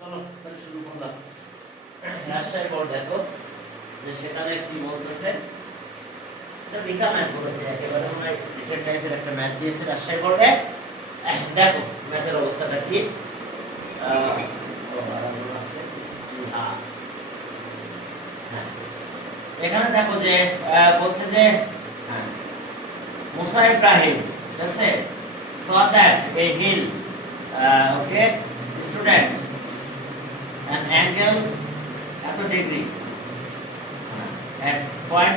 চলো তাহলে শুরু করলাম। রাজশাহী বোর্ড দেখো যে সেখানে কি বলতেছে, এটা বিকা ম্যাথ বলেছে, একেবারে মানে রিটেন টাইপের একটা ম্যাথ দিয়েছে রাজশাহী বোর্ডে। দেখো ম্যাথের অবস্থাটা কি। এখানে দেখো যে বলছে যে মুসা ইব্রাহিম, ঠিক আছে, saw that a hill, okay, student, an angle এত ডিগ্রি at point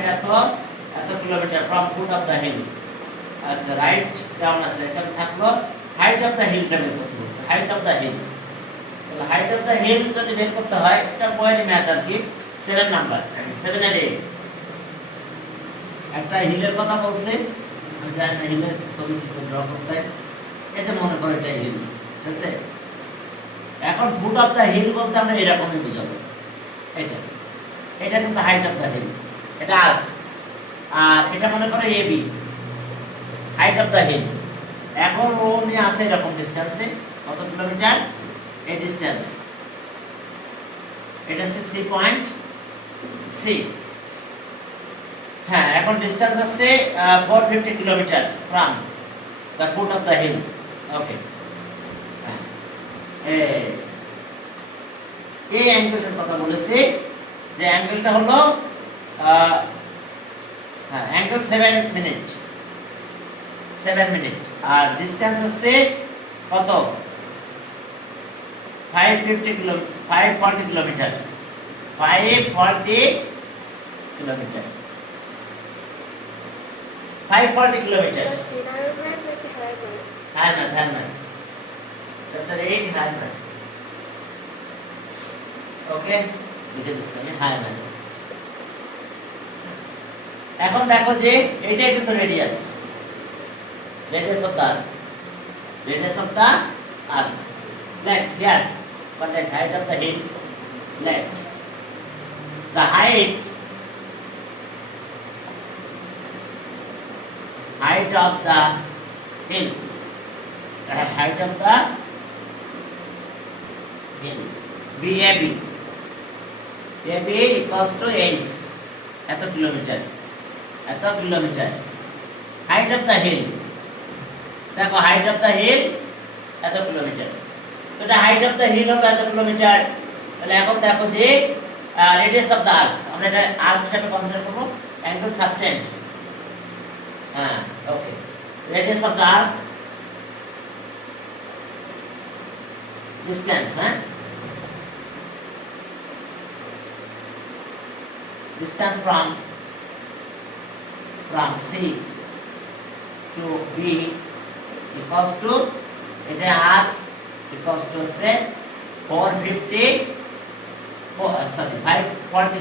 এত kilometre from foot of the hill। আচ্ছা রাইট ডাউন আছে, এটা থাকলো হাইট অফ দ্য হিলটা বের করতে বলছে, হাইট অফ দ্য হিল। তাহলে হাইট অফ দ্য হিল যদি বের করতে হয়, এটা বইয়ের ম্যাথ আর কি, 7 নাম্বার 7 এর 8 একটা হিলের কথা বলছে, আমি জানি না হিলের ছবি কি করে ড্র করতে হয়, এই যে মনে করে এটা হিল, ঠিক আছে। এখন ফুট অফ দ্য হিল বলতে আমরা এরকমই বুঝাবো, এটা এটা কিন্তু হাইট অফ দ্য হিল, এটা আর এটা মনে করো A B, height of the hill. এখন ও নিয়ে আসে এরকম ডিসটেন্সে, কত কিলোমিটার এই ডিসটেন্স, এটা হচ্ছে সি পয়েন্ট সি। হ্যাঁ, এখন ডিসটেন্স আছে 450 kilometre from the foot of the hill. Okay, এই অ্যাঙ্গেলটার কথা বলেছি, যে অ্যাঙ্গেলটা হলো অ্যাঙ্গেল 7 মিনিট, আর ডিসটেন্স আছে কত 540 kilometre 540 kilometre. Higher math chapter 8 higher math. Okay, লিখে দিচ্ছি আমি হায়ার ম্যাথ। এখন দেখো যে এইটাই কিন্তু radius of the arc. Let here, but let height of the hill, let the height of the hill, height of the hill, BAB equals to h, এত kilometre. height of the hill, দেখো height of the hill এত kilometre, তো এটা height of the hill হলো এত kilometre. তাহলে এখন দেখো যে রেডিয়াস অফ দ্য আর্ক, আমরা এটা আর্ক হিসেবে কনসিডার করব, অ্যাঙ্গেল সাবটেন্ড। হ্যাঁ, okay, radius of the arc, distance, হ্যাঁ, distance from C to B equals to, এটা arc equals to say 540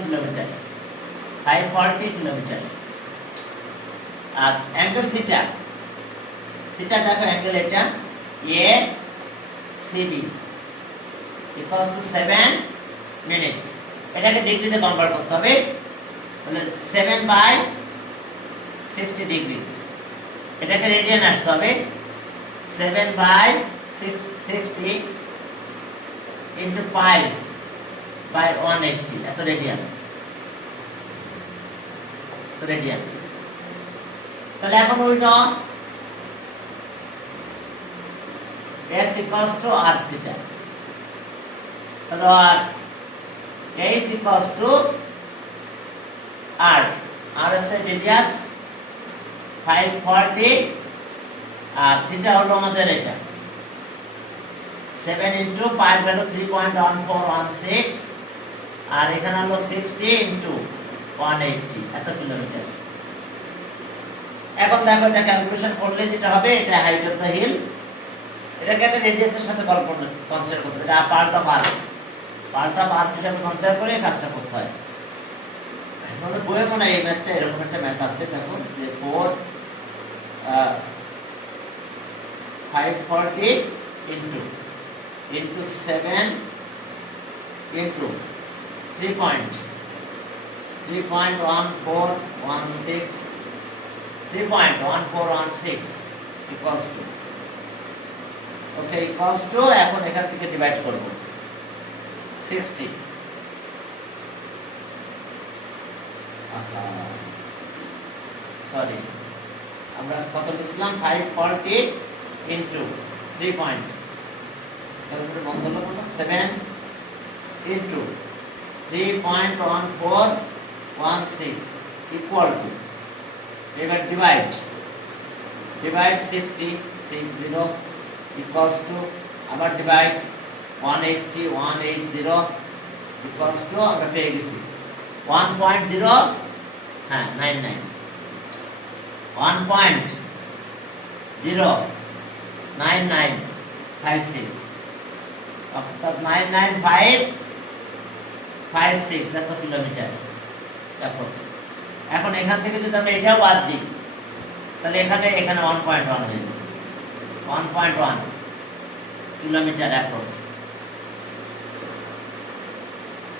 kilometre, 540 kilometre. আর অ্যাঙ্গেল থিটা দেখো, অ্যাঙ্গেল এটা ACB equals to 7 মিনিট। এটাকে ডিগ্রিতে কনভার্ট করতে হবে, তাহলে 7/60 ডিগ্রি। এটাকে রেডিয়ান আসতে হবে, 7/60 into pi by 180, এত রেডিয়ান। তাহলে এখন উল্টো s equals to r theta, তাহলে s equals to r is a radius 540, আর থিটা হলো আমাদের এটা 7 into pi ভ্যালু 3.1416, আর এখানে হলো 60 into 180, এত কিলোমিটার। এখন দেখো এটা ক্যালকুলেশন করলে যেটা হবে, এটা হাইট অফ দ্য হিল, এটাকে একটা রেডিয়াসের সাথে কনসিডার করতে হবে, এটা পার্ট অফ আর্ক হিসেবে কনসিডার করে কাজটা করতে হয়। আমাদের বইয়ে মনে হয় এই ম্যাথটা, এরকম একটা ম্যাথ আছে, দেখো যে 540 into 7 into 3.1416 equals to, okay, equals to, এখন এখান থেকে ডিভাইড করব, 60 সরি আমরা কত লিখছিলাম 540 ইনটু 3 পয়েন্ট তাহলে বন্ধ হলো কত 7 ইনটু 3.1416 ইকুয়াল টু এবার ডিভাইড 60 equals to আবার ডিভাইড 180 equals to আমরা পেয়ে গেছি 1.0 হ্যাঁ 99 1.09956 অর্থাৎ 99556 এত কিলোমিটার অ্যাপ্রক্স। এখন এখান থেকে যদি আমরা এটাও বাদ দিই তাহলে এখানে 1.1 হয়ে যাবে 1.1 কিলোমিটার অ্যাপ্রক্স।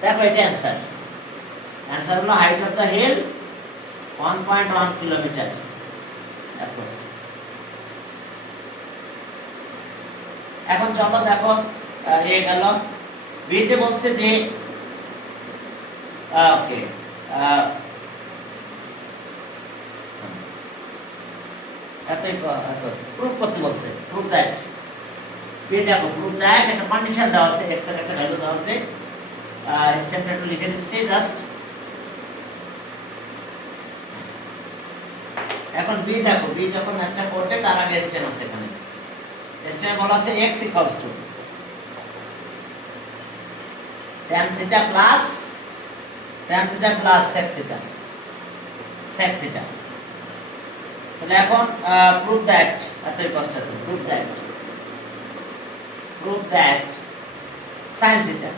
দেখো এটা অ্যান্সার হলো height of the hill 1.1 kilometre approx. এখন চলো দেখো এ গেল বিতে বলছে যে ওকে এত প্রুফ করতে বলছে প্রুফ দ্যাট দেখো প্রুফ দ্যাট একটা কন্ডিশন দেওয়া আছে x এর একটা ভ্যালু দেওয়া আছে স্টেপটা একটু লিখে দিচ্ছি জাস্ট। এখন বি দেখো বি যখন ম্যাচটা করবে তার আগে স্টেপ আছে এখানে স্টেপ বলা আছে x equals to tan theta plus sec theta তাহলে এখন প্রুফ দ্যাট এতই কষ্ট আছে proof that sin theta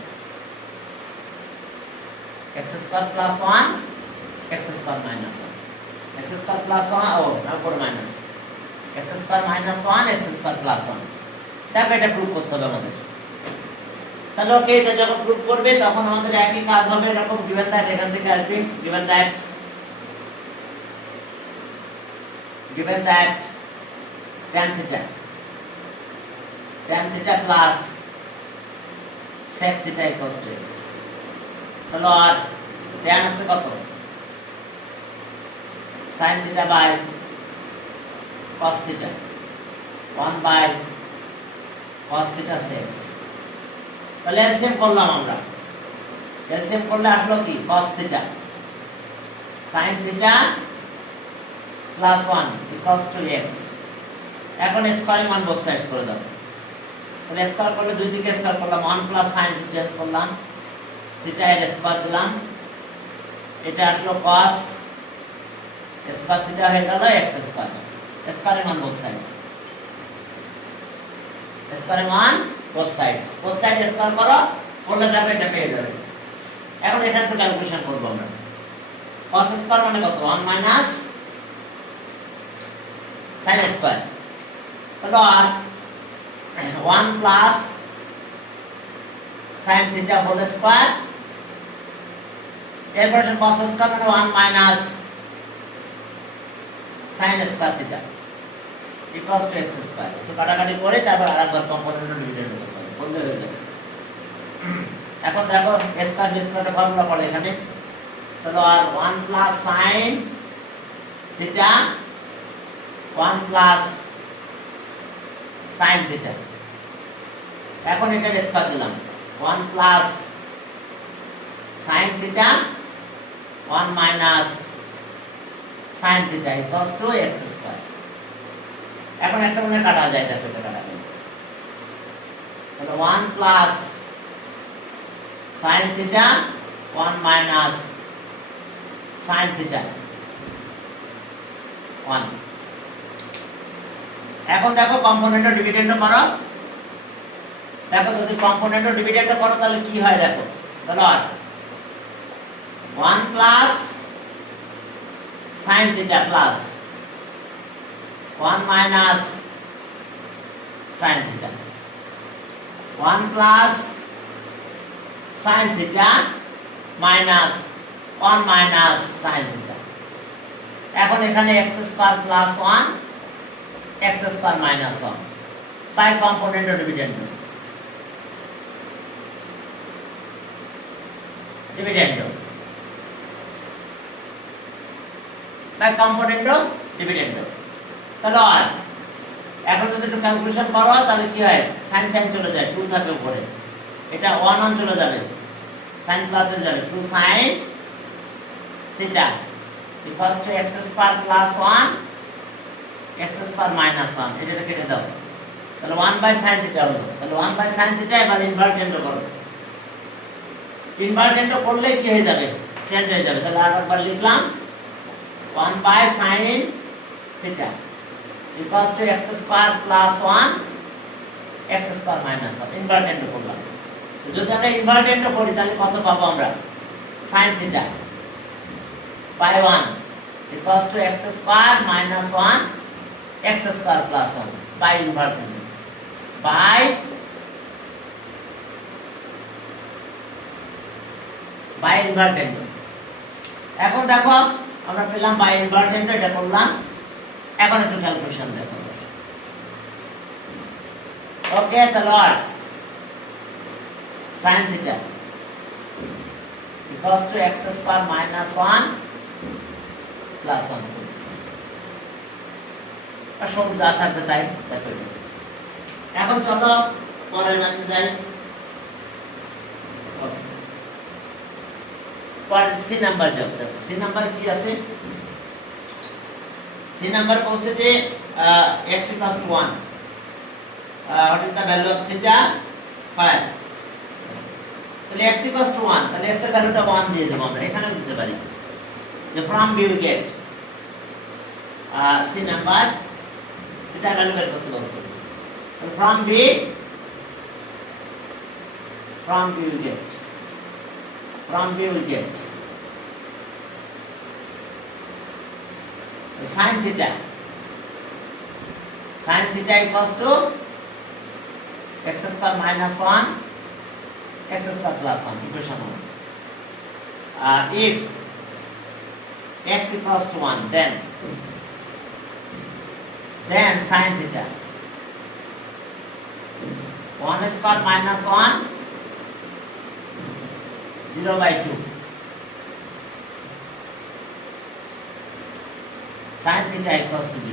x square plus 1 x square minus 1 x square plus 1 ও তারপর minus x square minus 1 x square plus 1 দেখো এটা প্রুফ করতে হবে আমাদের। তাহলে ওকে এটা যখন প্রুফ করবে তখন আমাদের একই কাজ হবে এরকম given that এখান থেকে আসবে given that tan theta plus sec theta equals to x তাহলে আর tan আছে কত sin theta by cos theta 1 by cos theta sec তাহলে এলসিএম করলাম আমরা এলসিএম করলে আসলো কি cos theta sin theta plus 1 equals to x এখন স্কয়ারিং মান বোথ সাইডস করে দাও তাহলে স্কয়ার করলে দুই দিকে স্কয়ার করলাম 1 প্লাস sin চেঞ্জ করলাম থিটা এর স্কয়ার দিলাম এটা আসলো cos স্কয়ার থিটা হয়ে গেল x স্কয়ার স্কয়ারিং মান বোথ সাইডস স্কয়ারিং মান both sides স্কয়ার করো করলে দেখো এটা পেয়ে যাবে। এখন এখানে একটু ক্যালকুলেশন করব আমরা cos স্কয়ার মানে কত 1 মাইনাস sin স্কয়ার তাহলে আর 1 plus sin theta whole square এরপর cos স্কয়ার মানে 1 minus sin square theta equals to x square তো কাটাকাটি করে তারপর আরেকবার কম্পোনেন্ট ডিভিডেন্ড করতে হবে বললে হয়ে যাবে। এখন দেখো s স্কয়ার b স্কয়ারের ফর্মুলা পড়ে এখানে তাহলে আর 1 plus sin theta 1 plus sin theta এখন এটার স্কয়ার দিলাম 1 plus sin theta 1 minus sin theta equals to x square. এখন একটা মনে কাটা যায় দেখো এটা কাটা যায় তাহলে 1 plus sin theta 1 minus sin theta 1 এখন দেখো কম্পোনেন্ট ও ডিভিডেন্ড করো দেখো যদি কম্পোনেন্ট ও ডিভিডেন্ড করো তাহলে কি হয় দেখো তাহলে 1 plus sin theta plus 1 minus sin theta 1 plus sin theta minus 1 minus sin theta এখন এখানে x square plus 1 x square minus 1 by component ও dividend dividendo by componendo dividendo তাহলে আর এখন যদি একটু ক্যালকুলেশন করো তাহলে কি হয় sin sin চলে যায় 2 থাকে উপরে এটা 1 1 চলে যাবে sin প্লাস হয়ে যাবে 2 sin theta equals to x square plus 1 x square minus 1 এটা কেটে দাও তাহলে 1 by sin theta হলো তাহলে 1 by sin theta এবার ইনভার্টেন্ডো করো ইনভার্টেন্ডো করলে কি হয়ে যাবে চেঞ্জ হয়ে যাবে তাহলে আরেকবার লিখলাম 1 by sin theta equals to x square plus 1 x square minus 1 ইনভার্টেন্ডো করলাম তো যদি আমরা ইনভার্টেন্ডো করি তাহলে কত পাবো আমরা sin theta by 1 equals to x square minus 1 x square plus 1 by invertendo by invertendo এখন দেখো আমরা পেলাম by invertendo এটা করলাম এখন একটু ক্যালকুলেশন দেখো ওকে তাহলে sin theta equals to x square minus 1 plus 1 আর সব যা থাকবে তাই দেখো এখন চলো পরের ম্যাথে যাই পর সি নাম্বার যোগ দেখো সি নাম্বার কি আছে সি নাম্বার বলছে যে x equals to 1 what is the value of theta 5 তাহলে x equals to 1 তাহলে x এর ভ্যালুটা 1 দিয়ে দেব আমরা এখানেও দিতে পারি যে from b we get C number theta value বের করতে বলছে তাহলে from b we get sin theta equals to x square minus 1 x square plus 1 equation 1 if x equals to 1 then sin theta 1 square minus 1 0 by 2 sin theta equals to 0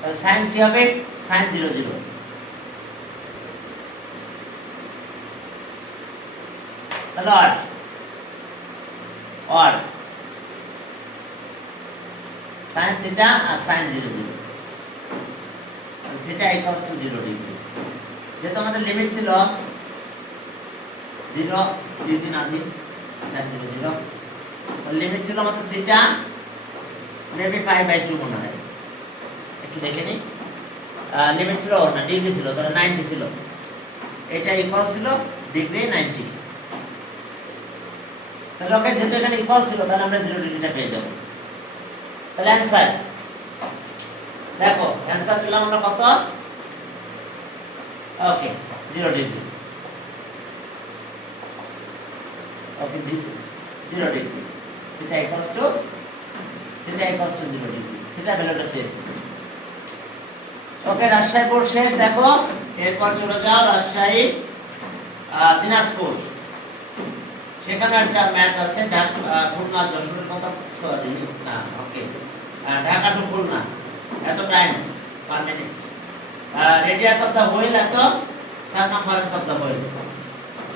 তাহলে sin কি হবে sin 0 0 তাহলে or sin theta R sin 0 0 theta equals to 0 degree যেহেতু আমাদের limit ছিল 0 degree না দিন sin 0 0 আর limit ছিল আমাদের theta মেবি 5 by 2 মনে হয় একটু দেখে নি লিমিট ছিল না ডিগ্রি ছিল তাহলে 90 ছিল এটা ইকুয়াল ছিল ডিগ্রি 90 তাহলে ওকে যেহেতু এখানে ইকুয়াল ছিল তাহলে আমরা 0 ডিগ্রিটা পেয়ে যাব তাহলে অ্যানসার দেখো অ্যানসার পেলাম আমরা কত ওকে 0 ডিগ্রি ওকে 0 ডিগ্রি এটা ইকুয়ালস টু 0 ডিগ্রি এটা ভ্যালুটা চেয়েছি ওকে রাজশাহী বোর্ড শেষ দেখো এরপর চলে যাও রাজশাহী দিনাজপুর সেখানে একটা ম্যাথ আছে খুলনা যশোরের কথা সরি না ওকে ঢাকা টু খুলনা এত times per minute radius of the wheel এত circumference of the wheel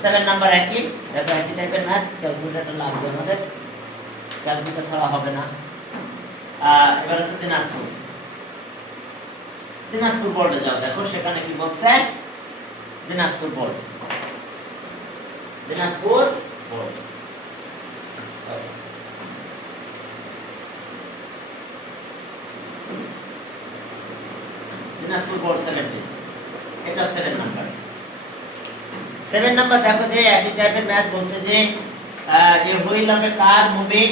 7 number একই দেখো একই টাইপের ম্যাথ ক্যালকুলেটর লাগবে আমাদের ক্যালকুলেটর ছাড়া হবে না এবার আছে দিনাজপুর বোর্ডে যাও দেখো সেখানে কি বলছে দিনাজপুর বোর্ড দিনাজপুর বোর্ড 70 এটা 7 নাম্বার 7 নাম্বার দেখো যে একই টাইপের ম্যাথ বলছে যে a wheel of a car moving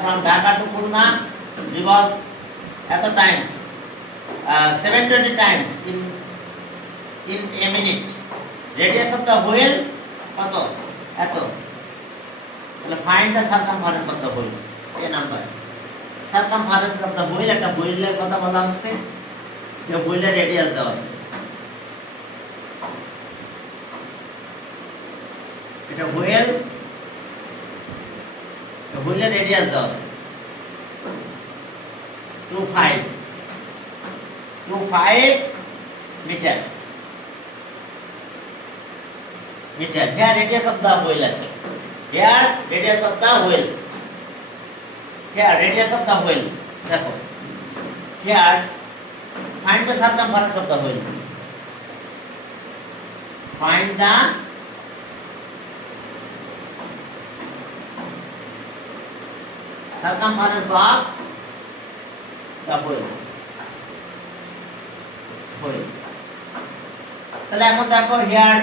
from Dhaka to Khulna revolve at times 720 times in a minute radius of the wheel কত এত তাহলে find the circumference of the wheel এই number circumference of the wheel একটা wheel-এর কথা বলা হচ্ছে যে wheel-এর radius দেওয়া আছে এটা হুইল, হুইলের রেডিয়াস দেওয়া আছে 25 meter. Here radius of the wheel. Here radius of the wheel. Here radius of the wheel. देखो. Here find the circumference of the wheel. Find the circumference of the wheel. তাহলে এখন দেখো here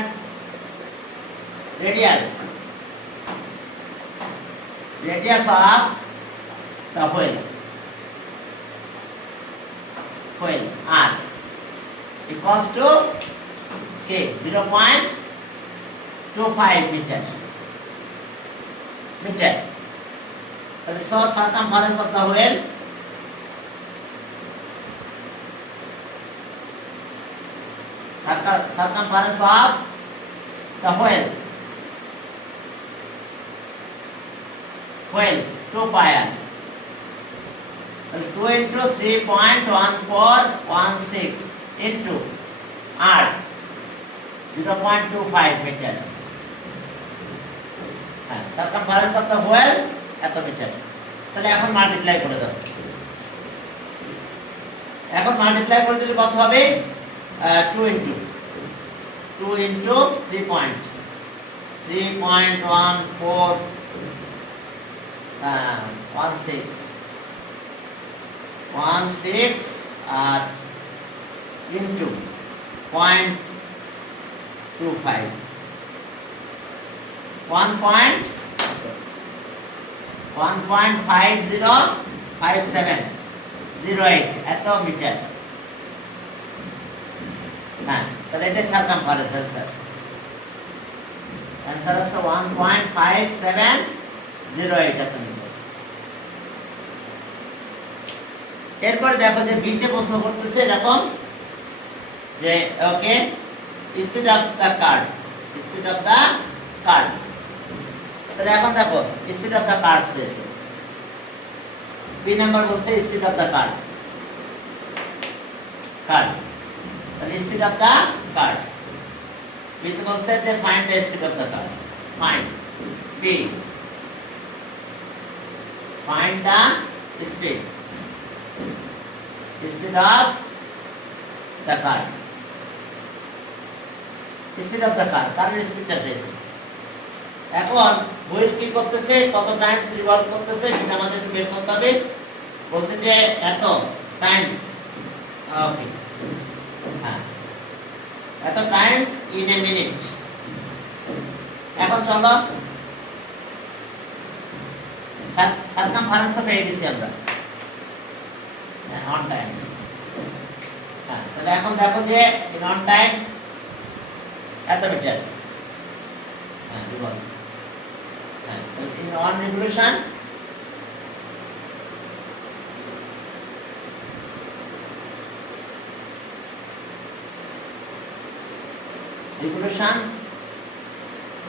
radius of the wheel r equals to কে 0.25 metre তাহলে so circumference of the wheel circumference of the wheel 2 pi r. 2 into 3.1416 into r 0.25 meter. Circumference of the wheel এত metre. তাহলে এখন multiply করে দাও। এখন মাল্টিপ্লাই করে দিলে কত হবে? 2 into 3.16 into 0.25 1.505708 এত মিটার। হ্যাঁ, তাহলে এটা সার্কামফারেন্স आंसर হচ্ছে 1.5708 এত মিটার। এরপর দেখো যে বি তে প্রশ্ন করতেছে এরকম যে okay speed of the car তাহলে এখন দেখো স্পিড অফ দা কার্ড এসে বি নাম্বার বলছে স্পিড অফ দা কার্ড তাহলে speed of the car B তে বলছে যে find the speed of the car find B find the speed of the car কারের স্পিডটা চাইছে। এখন হুইল কি করতেছে, কত টাইমস রিভলভ করতেছে সেটা আমাদের একটু বের করতে হবে। বলছে যে এত টাইমস, ওকে হ্যাঁ এত টাইমস ইন এ মিনিট। এখন চলো সার্কামফারেন্স তো পেয়ে গেছি আমরা অন টাইমস। হ্যাঁ তাহলে এখন দেখো যে ইন অন টাইম এত মিটার। হ্যাঁ রিভলভ। হ্যাঁ in on revolution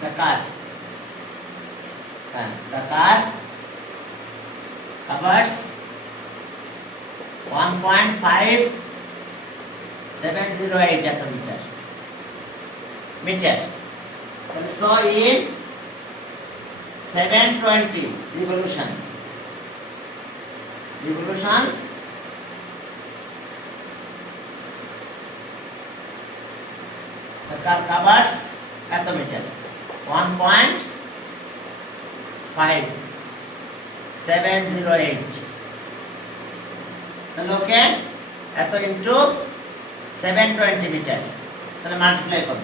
the car covers 1.5708 meter. So in 720 revolutions the car covers at the meter 1.5708 তাহলে ওকে এত ইনটু 720 মিটার তাহলে মাল্টিপ্লাই করব।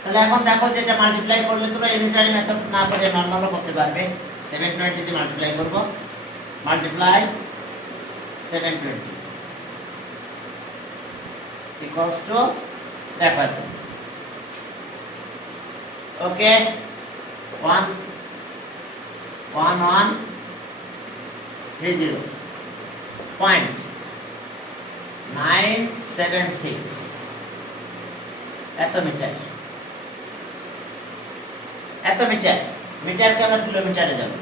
তাহলে এখন দেখো যে এটা মাল্টিপ্লাই করলে তোমরা ইউনিটারি মেথড না করে নরমালও করতে পারবে। 720 দিয়ে মাল্টিপ্লাই করব, মাল্টিপ্লাই 720 equals to দেখো এত ওকে 1130.976 এত মিটার, এত মিটার, মিটারকে আমরা কিলোমিটারে যাব।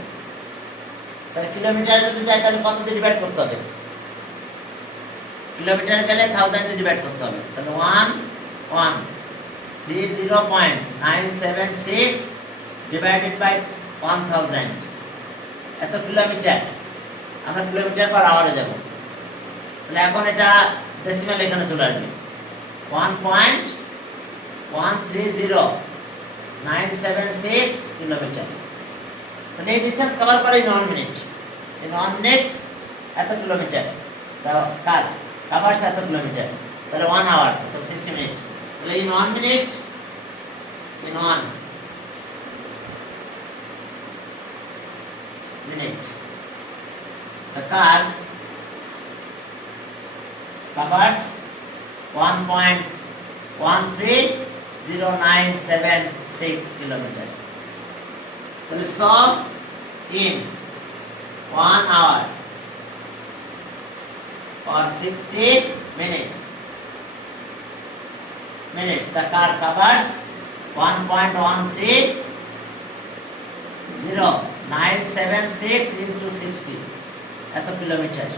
তাহলে কিলোমিটারে যদি যাই তাহলে কত দিয়ে ডিভাইড করতে হবে? কিলোমিটারে গেলে 1000 দিয়ে ডিভাইড করতে হবে। তাহলে 1,130.976 ডিভাইডেড বাই 1000, এত কিলোমিটার। আমরা কিলোমিটার পার আওয়ারে যাব। তাহলে এখন এটা ডেসিমাল এখানে চলে আসবে, 1.130.976 কিলোমিটার। তাহলে এই ডিসটেন্স কভার করে ইন 1 মিনিট। ইন 1 মিনিট এত কিলোমিটার কার কভারস এত কিলোমিটার। তাহলে 1 আওয়ার তো 60 মিনিট। তাহলে in 1 minute, in 1 minute the car covers 1.13096 kilometer. তাহলে সব in 1 hour or 60 minutes the car covers 1.130.976 into 60 এত কিলোমিটার।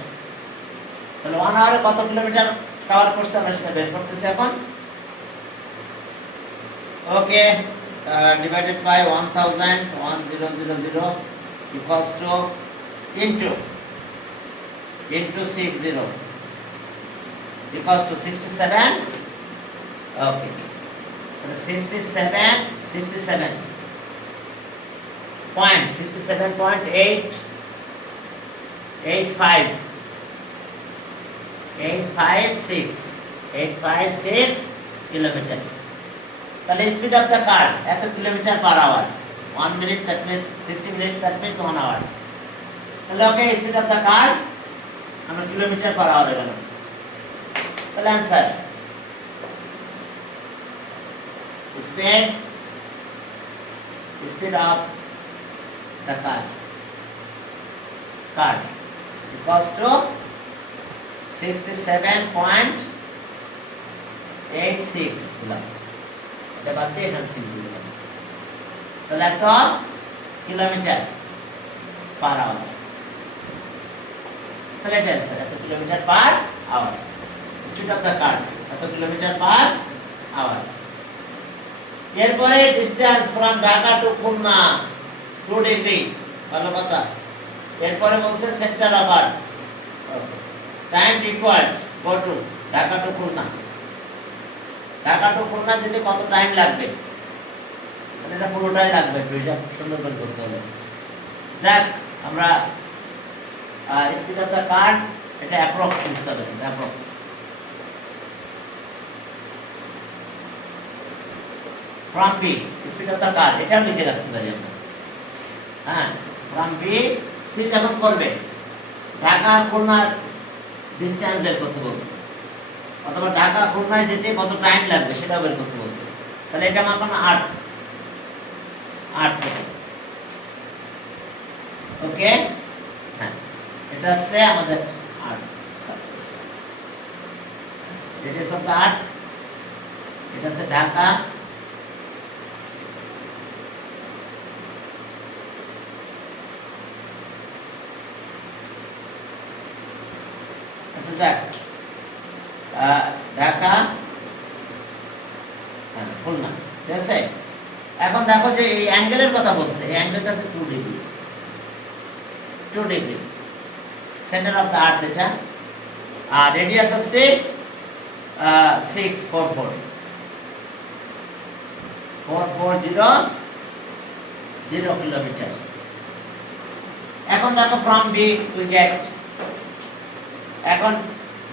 তাহলে 1 আওয়ারে কত কিলোমিটার কভার করছে আমরা সেটা বের করতেছি এখন। ওকে, divided by 1000 equals to into 60 equals to 67. Okay, তাহলে 856 কিলোমিটার। তাহলে স্পিড অফ দ্য কার এত kilometre per hour. 1 minute that means 60 minutes that means 1 hour. তাহলে okay, speed of the car আমরা কিলোমিটার পার আওয়ারে গেলাম। তাহলে answer speed of the car equals to 67.86 দিলাম। এটা বাদ দিয়ে এখানে সিম্পল দিলাম। তাহলে এত কিলোমিটার পার আওয়ার। তাহলে এটা आंसर, এত kilometre per hour. Speed of the car এত কিলোমিটার পার আওয়ার। এরপরে distance from Dhaka to Khulna 2 degree, ভালো কথা। এরপরে বলছে centre of earth, time required go to Dhaka to Khulna. Dhaka to Khulna যেতে কত টাইম লাগবে? মানে এটা পুরোটাই লাগবে, হিসাব সুন্দর করে করতে হবে। যাক, আমরা স্পিড অফ দ্য কার এটা অ্যাপ্রক্স লিখতে হবে, approx. from B speed of the কার এটাও লিখে রাখতে পারি আমরা। হ্যাঁ, from B সি যখন করবে ঢাকা খুলনার ডিসটেন্স বের করতে বলছে, অথবা ঢাকা খুলনায় যেতে কত টাইম লাগবে সেটাও বের করতে বলছে। তাহলে এটা মাপান 8 থেকে। ওকে, হ্যাঁ, এটা হচ্ছে আমাদের 8 সার্ভিস। রেডিয়াস অফ দ্য 8, এটা হচ্ছে ঢাকা। যাক, ঢাকা খুলনা, ঠিক আছে। এখন দেখো যে এই অ্যাঙ্গেলের কথা বলছে, এই অ্যাঙ্গেলটা আছে 2 degree, 2 degree centre of the earth এটা। আর রেডিয়াস আছে 440 কিলোমিটার। এখন দেখো ফ্রম বি উই গেট, এখন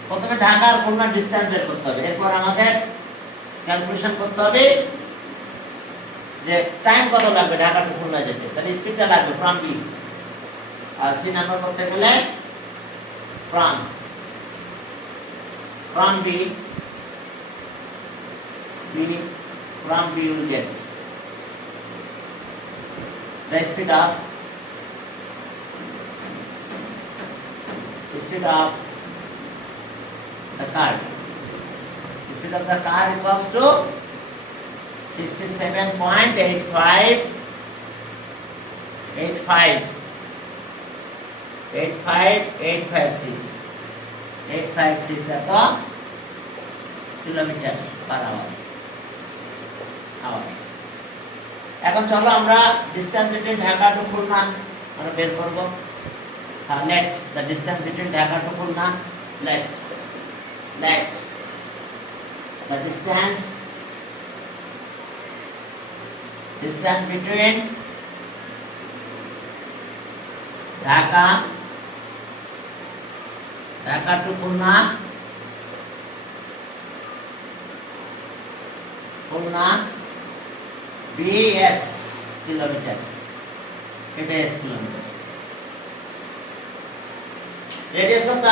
প্রথমে ঢাকা আর খুলনার ডিসটেন্স বের করতে হবে। এরপর আমাদের ক্যালকুলেশন করতে হবে যে টাইম কত লাগবে ঢাকা টু খুলনা যেতে। তাহলে স্পিডটা লাগবে ফ্রম বি, আর সি নাম্বার করতে গেলে from B will get the speed of the car. Speed of the car equals to 67.85 85 856 এত কিলোমিটার পার আওয়ার। এখন চলো আমরা distance between Dhaka to Khulna আমরা বের করব। let the distance between Dhaka to Khulna, let the distance between Dhaka to Khulna be s kilometer, it is kilometer. Radius of the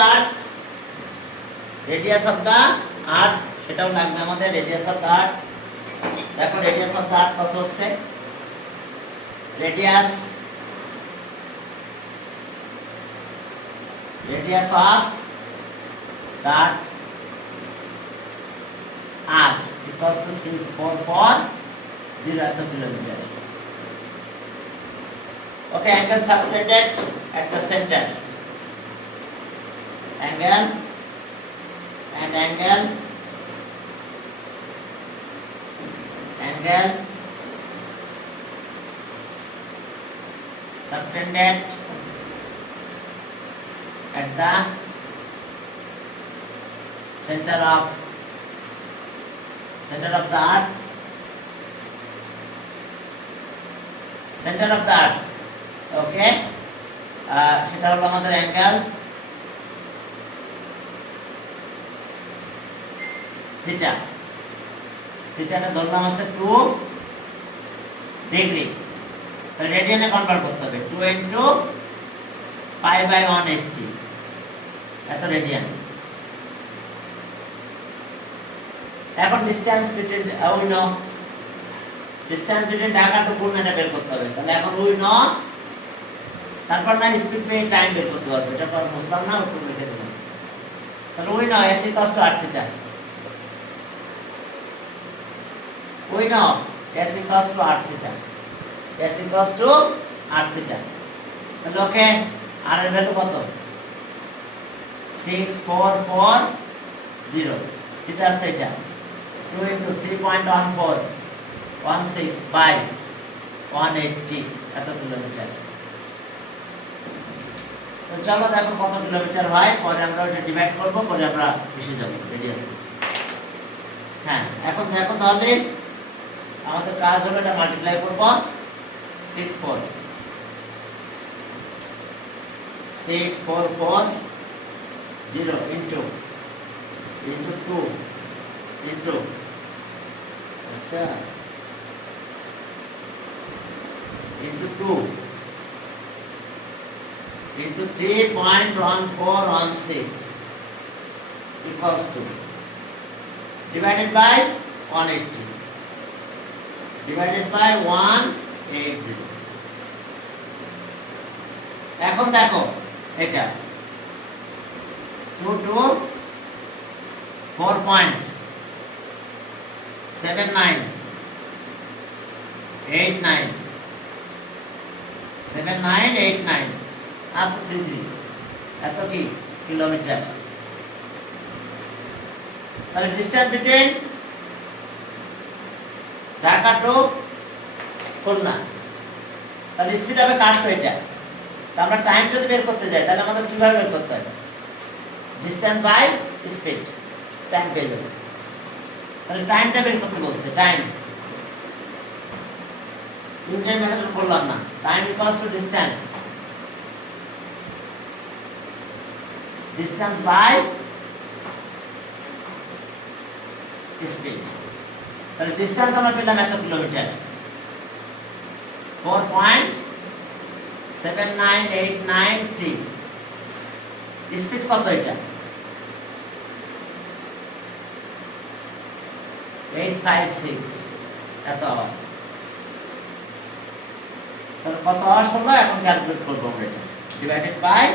earth সেটাও লাগবে আমাদের। radius of the earth, দেখো radius of the earth কত হচ্ছে, radius of the earth equals to 6440 kilometer. Okay, angle subtended at the center, angle subtended at the center of the earth, okay, সেটা হলো আমাদের angle থিটাটা ধরলাম আছে 2 degree, তাহলে রেডিয়ানে convert করতে হবে 2 ইনটু পাই বাই 180 এত রেডিয়ান। এখন distance between Dhaka to Khulna বের করতে হবে। তাহলে এখন তারপর না স্পিড পেয়ে টাইম বের করতে হবে, এটা পর বুঝলাম না, একটু লিখে দিলাম। তাহলে s equals to r theta, s equals to r theta, তাহলে ওকে r এর ভ্যালু কত, 6440, থিটা আছে এটা 2 into 3.1416 by 180 এত কিলোমিটার। তো চলো দেখো কত কিলোমিটার হয়, পরে আমরা ওটা ডিভাইড করব, পরে আমরা এসে যাব রেডিয়াস। হ্যাঁ, এখন দেখো তাহলে আমাদের কাজ হলো এটা মাল্টিপ্লাই করব 6440 into 2 into আচ্ছা into 2 into 3.1416 equals to divided by 180 divided by 180। এখন দেখো এটা 2 to 4.7989 up to 33 এত কি কিলোমিটার। তাহলে distance between Dhaka to Khulna, তাহলে স্পিড হবে কাট তো এটা। তো আমরা টাইম যদি বের করতে যাই তাহলে আমাদের কিভাবে বের করতে হবে, ডিসটেন্স বাই স্পিড, টাইম পেয়ে যাবে। তাহলে টাইমটা বের করতে বলছে, টাইম নিউটন মেথড বললাম না, time equals to distance by speed. তাহলে ডিসটেন্স আমরা পেলাম এত কিলোমিটার, 4.79893। স্পিড কত এটা, 856 এত আওয়ার। তাহলে কত আওয়ার হলো এখন ক্যালকুলেট করব আমরা এটা, ডিভাইডেড বাই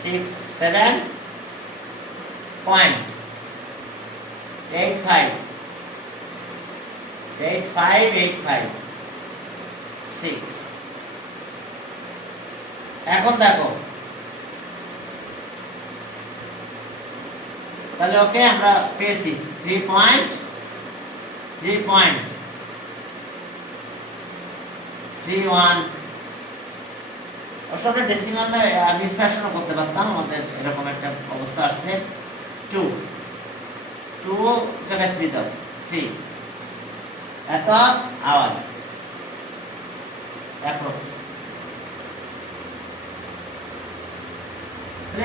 67.85 8,585,6 এখন দেখো তাহলে ওকে আমরা পেয়েছি 3.31 ওসব ডেসিমাল মিসফ্র্যাকশনও করতে পারতাম, আমাদের এরকম একটা অবস্থা আসছে। 2 জায়গায় 3 দাও, 3 এত আওয়ার অ্যাপ্রক্স।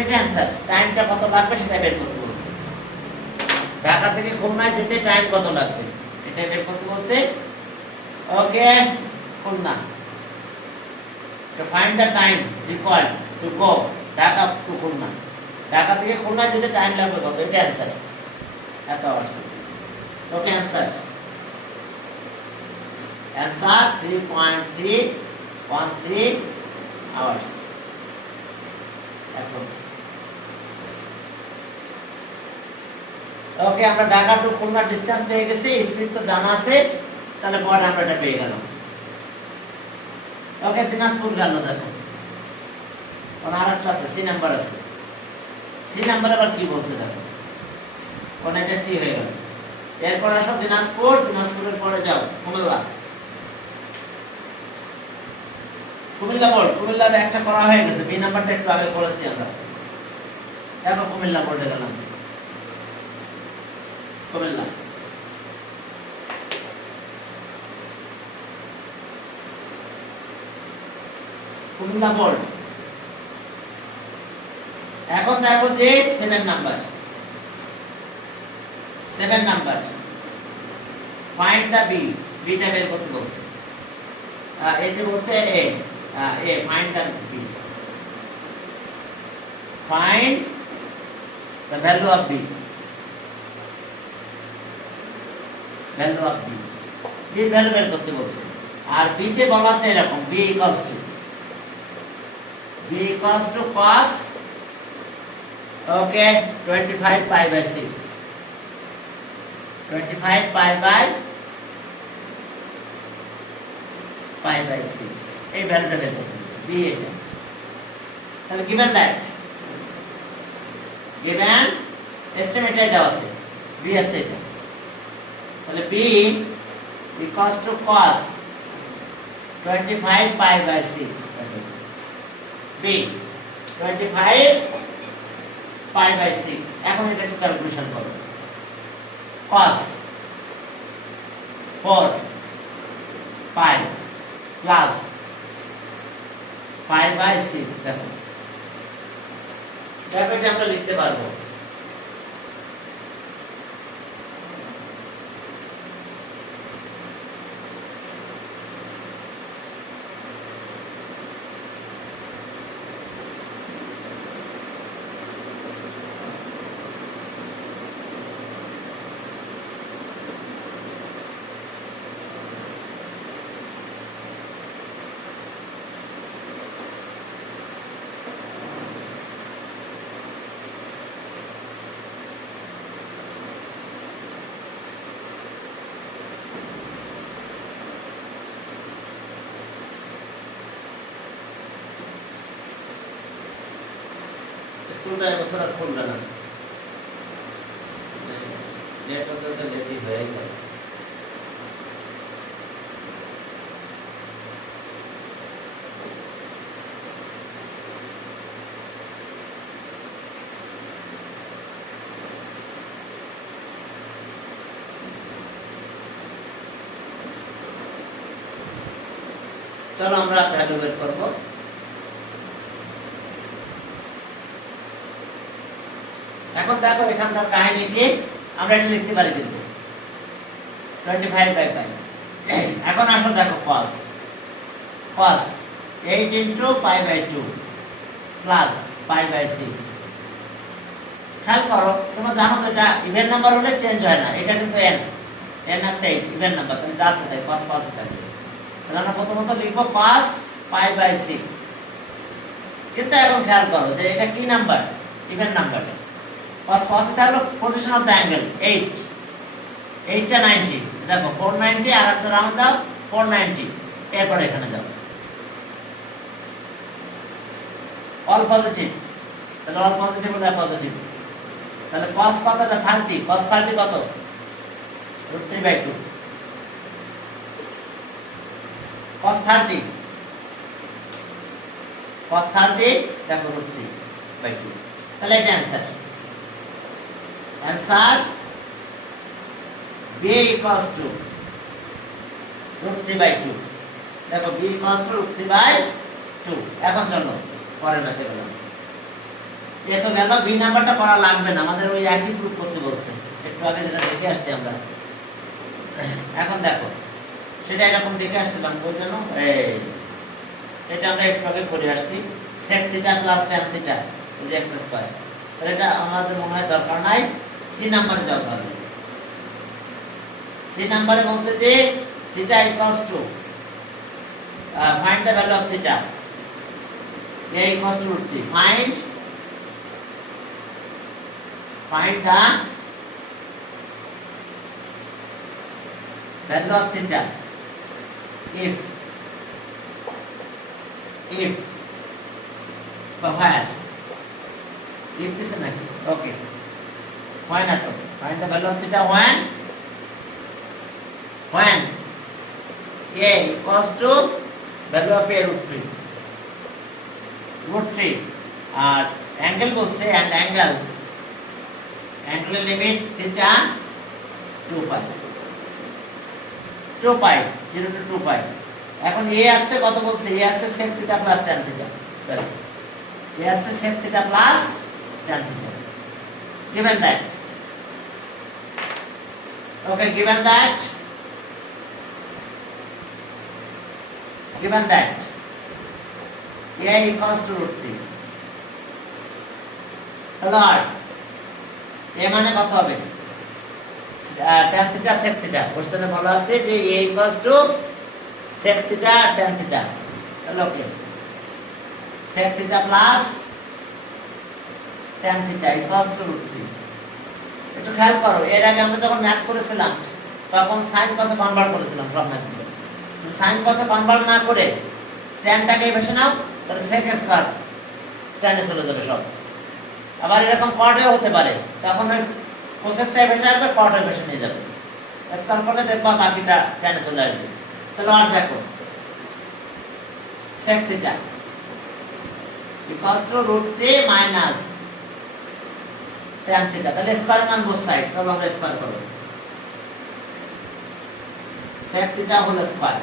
এটা অ্যান্সার। টাইমটা কত লাগবে সেটা বের করতে বলছে। ঢাকা থেকে খুলনায় যেতে টাইম কত লাগবে এটা বের করতে বলছে। ওকে, Khulna, to find the time required to go Dhaka to Khulna. Dhaka থেকে খুলনা যেতে টাইম লাগবে কত, এটা অ্যান্সার, এত আওয়ার্স। ওকে, অ্যান্সার 3.313 hours approx। ওকে, আমরা ঢাকা টু খুলনা ডিসটেন্স পেয়ে গেছি, স্পিড তো জানা আছে, তাহলে পরে আমরা এটা পেয়ে গেলাম। ওকে, দিনাজপুর গেল, দেখো কোন আরেকটা আছে, সি নাম্বার আছে। সি নাম্বার আবার কি বলছে দেখো, কোন এটা সি হয়ে গেল। এরপর আসো দিনাজপুর, দিনাজপুরের পরে যাও কুমিল্লা। কুমিল্লা বোর্ড, কুমিল্লার একটা করা হয়ে গেছে, বি নাম্বারটা একটু আগে করেছি আমরা। দেখো কুমিল্লা বোর্ডে গেলাম, কুমিল্লা। কুমিল্লা বোর্ড। এখন দেখো যে 7 number, 7 number find the b, beta বের করতে বলছে। এতে বলছে এ find the b, find the value of b, value of b, b value বের করতে বলছে। আর b তে বলা আছে এরকম, b equals to cos okay 25 pi by 6, 25 pi by 6 এই ভ্যালুটা বের করতে বলছে, b এটা। তাহলে given that, given estimate দেওয়া আছে, b আছে এটা, তাহলে b equals to cos 25 pi by 6, b 25 pi by 6। এখন এটা একটু ক্যালকুলেশন করো, cos 4 pi plus pi by 6, দেখো ব্র্যাকেটে আমরা লিখতে পারবো। স্কুলটা এবছর আর খুলবে না, লেট হতে হতে লেটই হয়ে গেল। চলো আমরা ভ্যালু বের করব। এখন দেখো এখানকার কাহিনী দিয়ে আমরা এটা লিখতে পারি কিন্তু 25 বাই 5। এখন আসো দেখো cos 8 into pi by 2 plus pi by 6। খেয়াল করো, তোমরা জানো তো এটা ইভেন নাম্বার হলে চেঞ্জ হয় না, এটা কিন্তু n আছে 8 ইভেন নাম্বার, তাহলে যা আছে তাই cos থাকবে। তাহলে আমরা প্রথমত লিখব cos pi by 6। কিন্তু এখন খেয়াল করো যে এটা কি নাম্বার, ইভেন নাম্বার। cos এটা হলো পজিশন অফ দ্য অ্যাঙ্গেল 8 টা 90, দেখো 490 আর একটা রাউন্ড দাও 490, এরপর এখানে যাও অল পজিটিভ, তাহলে অল পজিটিভ হলে পজিটিভ, তাহলে cos কতটা 30, cos 30 কত √3/2, cos 30 দেখো √3/2, তাহলে এটা answer. Answer b equals to √3/2, দেখো b equals to √3/2। এখন চলো পরের ম্যাথে গেলাম, এ তো গেল, বি নাম্বারটা করা লাগবে না, আমাদের ওই একই প্রুফ করতে বলছে একটু আগে যেটা দেখে আসছি আমরা। এখন দেখো সেটা এরকম দেখে আসছিলাম ওই জন্য এটা আমরা একটু আগে করে আসছি sec θ plus tan θ is x square, তাহলে এটা আমাদের মনে হয় দরকার নাই, সি নাম্বারে যাও। তাহলে সি নাম্বারে বলছে যে θ equals to find the value of θ, a equals to √3, find the value of theta if but where, if this is not okay, why not to find the value of theta when a equals to value of a √3 আর angle বলছে, and angle limit theta 2π 0 to 2π। এখন a আসছে কত বলছে, a আসছে sec θ plus tan θ, বাস a আসছে sec θ plus tan θ, given that okay, given that a equals to √3, তাহলে আর a মানে কত হবে tan θ sec θ, কোশ্চেনে বলা আছে যে a equals to sec θ tan θ, তাহলে ওকে sec θ plus tan θ equals to √3। একটু খেয়াল করো, এর আগে আমরা যখন ম্যাথ করেছিলাম তখন sin cos এ কনভার্ট করেছিলাম সব ম্যাথগুলো, sin cos এ কনভার্ট না করে ট্যানটাকে বসে নাও, তাহলে sec স্কয়ার tan এ চলে যাবে সব। আবার এরকম কটেও হতে পারে, তখন ওই কোসেকটাই বসে আসবে, কটও বসে নিয়ে যাবে, স্কয়ার করলে দেখবা বাকিটা tan এ চলে আসবে। তাহলে আর দেখো sec θ equals to √3 minus tan θ, তাহলে স্কয়ার মান বোথ সাইড, চলো আমরা স্কয়ার করব, sec θ হোল স্কয়ার,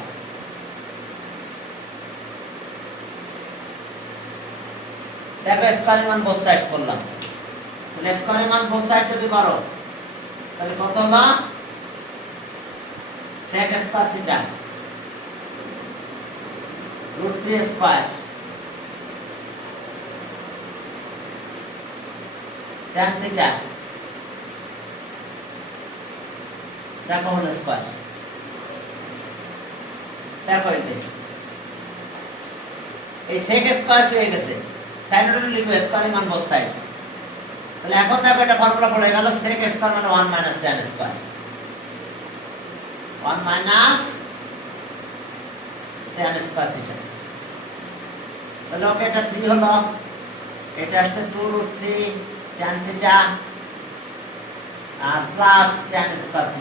দেখো স্কয়ার মান বোথ সাইডস করলাম, তাহলে স্কয়ার মান বোথ সাইড যদি করো তাহলে কত হলো sec স্কয়ার θ √3 স্কয়ার tan θ, দেখো হলো স্কয়ার, দেখো এই sec স্কয়ার হয়ে গেছে, সাইনোডাল লিখো স্কয়ার মান বোথ সাইডস, তাহলে এখন দেখো এটা ফর্মুলা পড়ে গেল sec স্কয়ার মানে 1 minus tan square, 1 minus tan square θ, তাহলে ওকে এটা 3 হলো, এটা আসছে 2√3 tan θ আর plus tan square θ,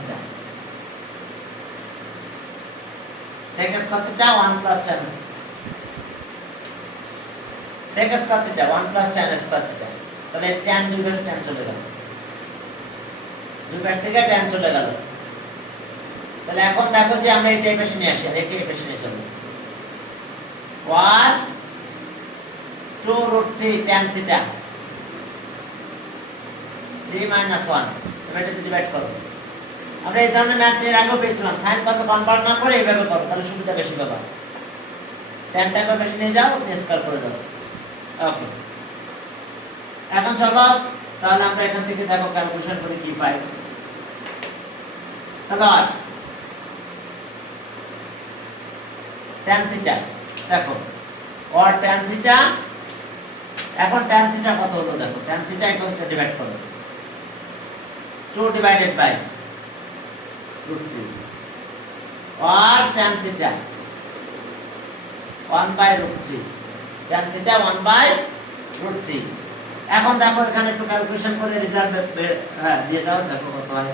sec square θ 1 plus tan, sec square θ 1 plus tan square θ, তাহলে tan দুই পাশে tan চলে গেল, দুই পাশ থেকে tan চলে গেল। তাহলে এখন দেখো যে আমরা এই পাশে নিয়ে আসি, আর এই পাশে নিয়ে চলো, 1 2√3 tan θ 3 minus 1, এবার এটা ডিভাইড করো। আমরা এই ধরনের ম্যাথ এর আগেও পেয়েছিলাম, sin cos কনভার্ট না করে এইভাবে করো, তাহলে সুবিধা বেশি পাবা, tan টাকে বেশি নিয়ে যাও, স্কয়ার করে দাও, ওকে। এখন চলো তাহলে আমরা এখান থেকে দেখো ক্যালকুলেশন করে কি পাই, তাহলে tan θ দেখো or tan θ, এখন tan θ কত হলো দেখো, tan θ ইকুয়াল টু ডিভাইড করো 2 divided by √3, or tan theta 1/√3, tan theta 1/√3। এখন দেখো এখানে একটু ক্যালকুলেশন করে রেজাল্ট দিয়ে দাও, দেখো কত হয়।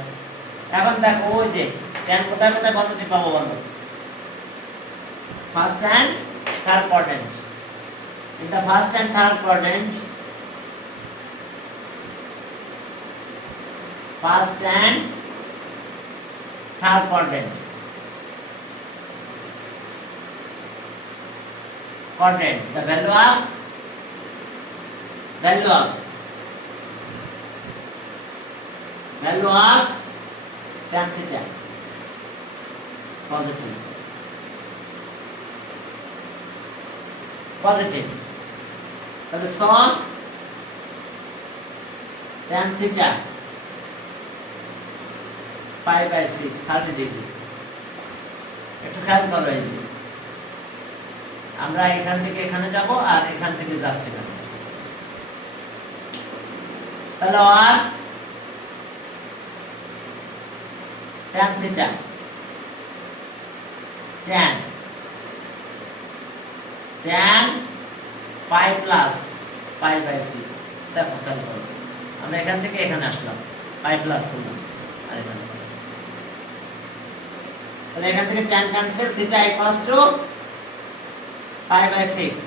এখন দেখো ওই যে tan কোথায় কোথায় পজিটিভ পাবো বলো, first and third quadrant. in the first and third quadrant, first and third quadrant, the value of tan theta positive তাহলে সম tan theta π/6 30 ডিগ্রি। একটু খেয়াল করো, এই যে আমরা এখান থেকে এখানে যাব আর এখান থেকে জাস্ট এখানে, তাহলে আর tan theta tan pi plus π/6। দেখো খেয়াল করো, আমরা এখান থেকে এখানে আসলাম, পাই প্লাস করলাম আর এখানে, তাহলে এখান থেকে tan cancel, theta equals to π/6,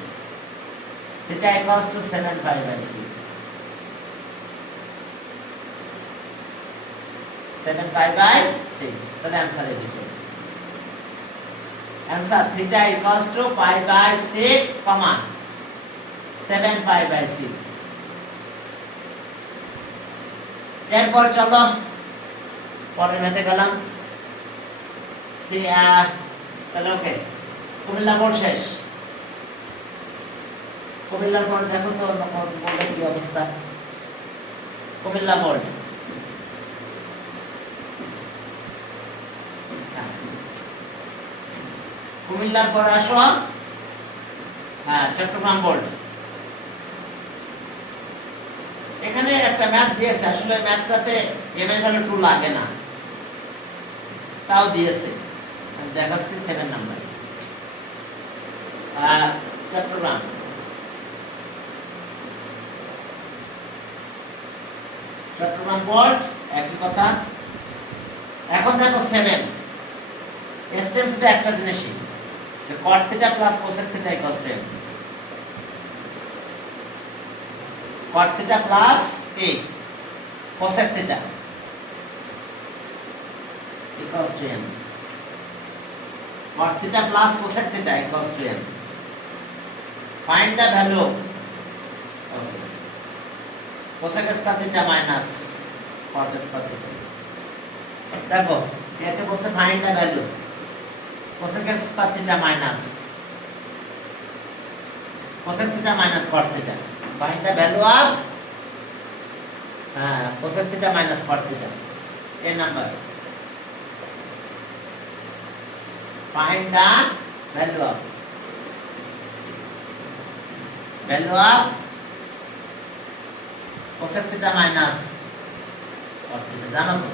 theta equals to 7π/6, 7π/6। তাহলে आंसर এই দুটো। Answer theta equals to π/6, 7π/6। এরপর চলো পরের ম্যাথে গেলাম। তাহলে ওকে, কুমিল্লা বোর্ড শেষ। কুমিল্লার বোর্ড দেখো তো বোর্ডে কি অবস্থা। কুমিল্লা বোর্ড কুমিল্লার পর আসো চট্টগ্রাম বোর্ড। এখানে একটা ম্যাথ দিয়েছে, আসলে ম্যাথটাতে m এর ভ্যালু 2 লাগে না, তাও দিয়েছে, দেখাচ্ছি 7 নাম্বার। চট্টগ্রাম বোর্ড একই কথা। এখন দেখো 7 স্টেম শুধু একটা জিনিসই, যে cot theta plus cosec theta equals two m, cot theta plus cosec theta equals to m, cot theta plus cosec theta equals to m. Find the value of cosec square theta minus cot square theta. দেখো এতে বলছে find the value cosec square theta minus cosec theta minus cot theta. Find the value of cosec theta minus cot theta. A number. Find the value of cosec theta minus cot theta. জানো তো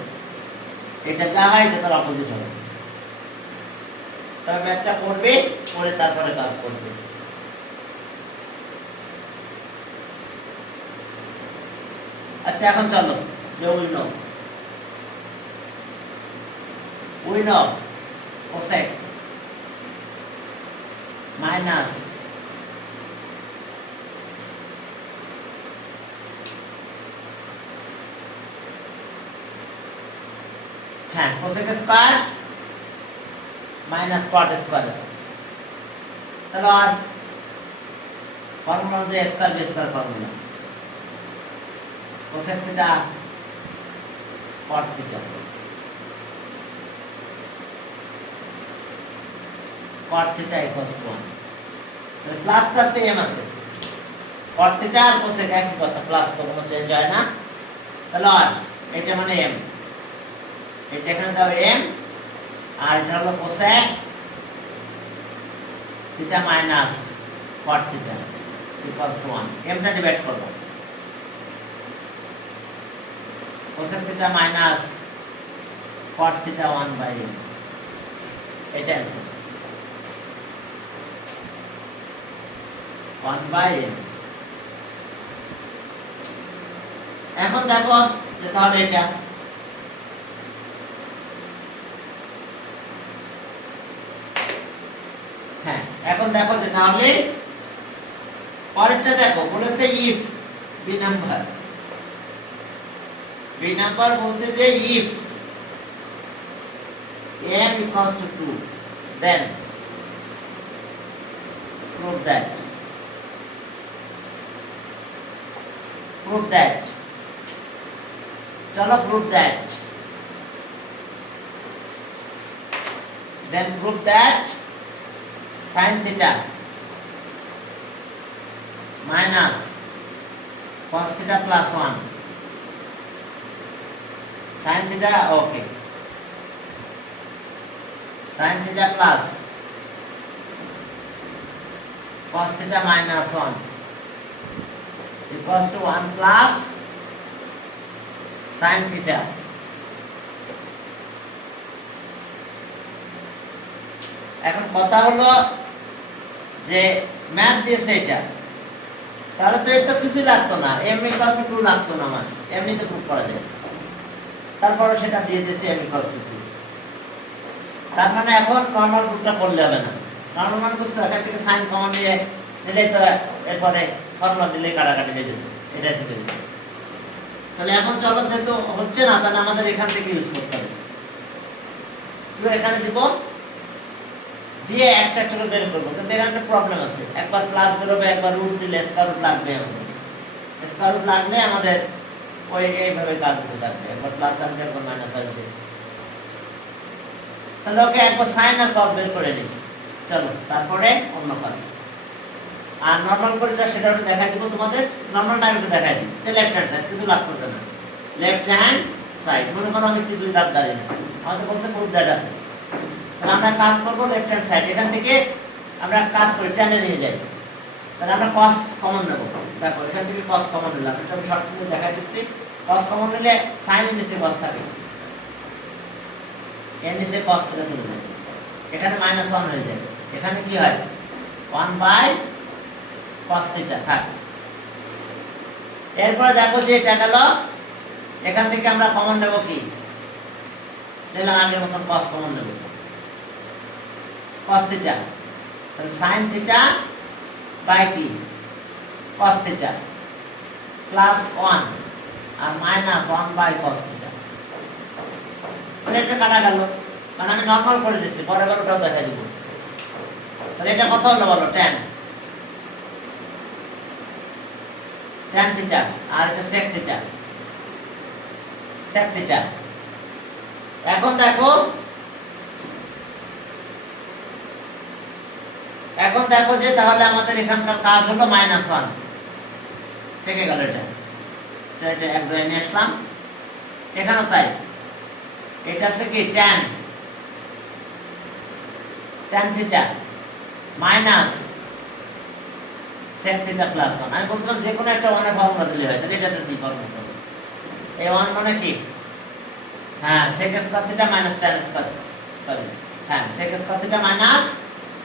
এটা যা হয় এটা তার opposite হবে। তবে ম্যাথটা করবে, পরে তারপরে কাজ করবে। আচ্ছা এখন চলো যে we know cosec minus cosec square minus cot square। তাহলে আর ফর্মুলা যে square base square formula, cosec theta cot theta, cot theta equals to 1। তাহলে প্লাসটা সেম আছে, cot theta আর cosec একই কথা, প্লাস তো কোনো চেঞ্জ হয় না। তাহলে আর এটা মানে m, এটা এখানে দাও m, আর এটা হলো cosec theta minus cot theta equals to 1। m টা ডিভাইড করব, cosec theta minus cot theta 1/m। এটা অ্যান্সার 1/n। এখন দেখো যে তাহলে এটা হ্যাঁ, এখন দেখো যে তাহলে পরেরটা দেখো বলেছে ইফ বি নাম্বার বলছে যে if m equals to 2 then prove that chalo prove that then prove that sin theta minus cos theta plus 1 sin theta okay sin theta plus cos theta minus 1 equals to 1 plus sin theta। এখন কথা হলো যে math দিয়েছে এটা, তাহলে তো এর তো কিছুই লাগতো না, m equals to 2 লাগতো না, মানে এমনিতে প্রুফ করা যায়। তারপরে সেটা দিয়ে দিয়েছে m equals to 2। তার মানে এখন নরমাল প্রুফটা করলে হবে না, নরমাল মান করছে এখান থেকে সাইন কমন নিয়ে নিলেই তো এরপরে ফর্মুলা দিলে কাটাকাটি হয়ে যাবে, এটাই থেকে যাবে। তাহলে এখন চলো, যেহেতু হচ্ছে না তাহলে আমাদের এখান থেকে ইউজ করতে হবে। তো এখানে দিব, দিয়ে একটা একটা করে বের করবো, কিন্তু এখানে একটা প্রবলেম আছে, একবার প্লাস বেরোবে, একবার রুট দিলে স্কয়ার রুট লাগবে, আমাদের স্কয়ার রুট লাগলে আমাদের ওই এইভাবে কাজ হতে থাকবে, একবার প্লাস আসবে একবার মাইনাস আসবে। তাহলে ওকে একবার সাইন আর কস বের করে নিই, চলো তারপরে অন্য কাজ। আর নরমাল করে সেটা একটু দেখাই দিব তোমাদের, নরমালটা একটু দেখাই দিই। লেফট হ্যান্ড সাইড কিছু লাগতেছে না, লেফট হ্যান্ড সাইড মনে করো আমি কিছুই লাগদারি না, আমাদের বলছে প্রুফ দ্যাট। তাহলে আমরা কাজ করব লেফট হ্যান্ড সাইড, এখান থেকে আমরা কাজ করি টেনে নিয়ে যাই। তাহলে আমরা cos কমন নেব, দেখো এখান থেকে cos কমন নিলাম, এটা আমি শর্ট করে দেখাই দিচ্ছি। cos কমন নিলে sin এর নিচে cos থাকে, এর নিচে cos থেকে চলে যায়, এখানে -1 হয়ে যায়, এখানে কি হয় 1/cos থিটা থাকে। এরপর দেখো যে এটা গেল, এখান থেকে আমরা কমন নেব কি, নিলাম আগের মতন cos কমন নেব, cos থিটা, তাহলে sin থিটা বাই কি cos থিটা প্লাস 1 আর -1/cos থিটা, মানে এটা কাটা গেল, মানে আমি নরমাল করে দিচ্ছি, পরের বার ওটাও দেখাই দিব। তাহলে এটা কত হলো বলো, tan থিটা, আর এটা sec থিটা, এখন দেখো যে তাহলে আমাদের এখানকার কাজ হলো -1 থেকে গেল, এটা এক জায়গায় নিয়ে আসলাম, এখানেও তাই, এটা আছে কি tan theta minus sec theta plus 1। আমি বলছিলাম যে কোনো একটা ওয়ানে ফর্মুলা দিলে হয়, তাহলে এটাতে দিই ফর্মুলা চলো। এই 1 মানে কি, হ্যাঁ sec square theta minus tan square, sorry হ্যাঁ sec square theta minus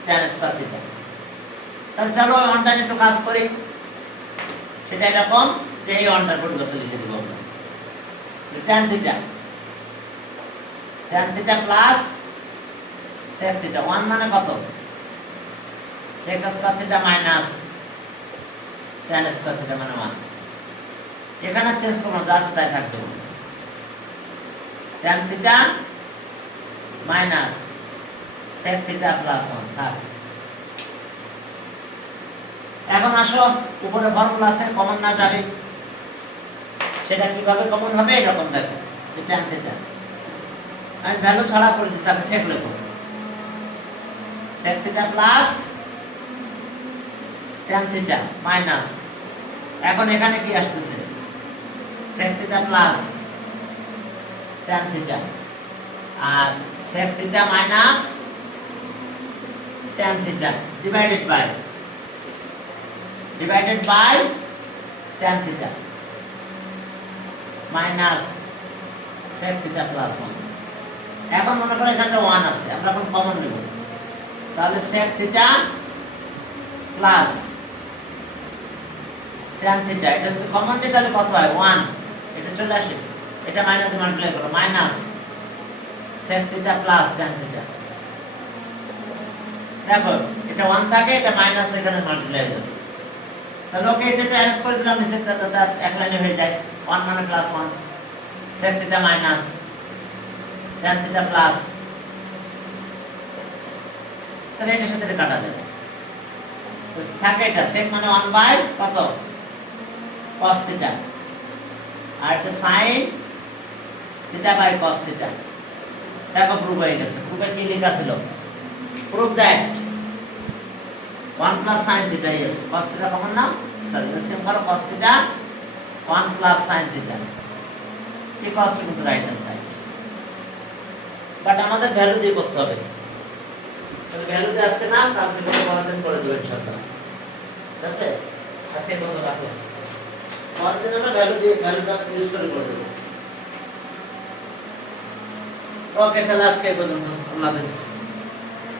tan square theta. তাহলে চলো ওই ওয়ানটা একটু কাজ করি, সেটা এরকম যে এই ওয়ানটার পরিবর্তে লিখে দিব আমরা tan theta plus sec theta, 1 মানে কত sec square theta minus tan square theta মানে 1, এখানে চেঞ্জ করব যা আছে তাই থাকবে, tan theta minus sec theta plus 1 থাক। এখন আসো উপরে ফর্মুলা আছে, কমন না যাবে, সেটা কিভাবে কমন হবে, এরকম দেখো tan থিটা আমি ভ্যালু ছাড়া করে দিচ্ছি, আমি sec লিখব, sec theta plus tan theta minus, এখন এখানে কি আসতেছে sec theta plus tan theta আর sec theta minus tan theta divided by tan theta minus sec theta plus 1। এখন মনে করো এখানে 1 আছে, আমরা এখন কমন নেব, তাহলে sec theta plus tan theta, এটা যদি কমন নিই তাহলে কত হয় 1, এটা চলে আসে, এটা মাইনাস দিয়ে মাল্টিপ্লাই করো, minus sec theta plus tan theta. দেখো এটা 1 থাকে, এটা মাইনাস এখানে মাল্টিপ্লাই হয়ে যাচ্ছে, তাহলে ওকে এটা অ্যারেঞ্জ করে দিলাম নিচেরটা যাতে এক লাইনে হয়ে যায়, 1 মানে plus 1 sec theta minus tan theta plus, তাহলে এটার সাথে এটা কাটা যাবে, তো থাকে এটা sec মানে 1 বাই কত cos থিটা, আর এটা sin theta by cos theta. দেখো প্রুফ হয়ে গেছে, প্রুফে কি লেখা ছিল, prove that 1 plus sin theta is cos theta common না, সরি এলসিএম করো cos theta 1 plus sin theta equals to the right hand side, but আমাদের ভ্যালু দিয়ে করতে হবে, তাহলে ভ্যালু দিয়ে আজকে না কালকে থেকে পরের করে দেব ইনশাআল্লাহ, ঠিক আছে? আজকে বন্ধ রাখো, পরের দিন আমরা ভ্যালুটা ইউজ করে দেব। ওকে, তাহলে আজকে এই পর্যন্ত, আল্লাহ হাফেজ।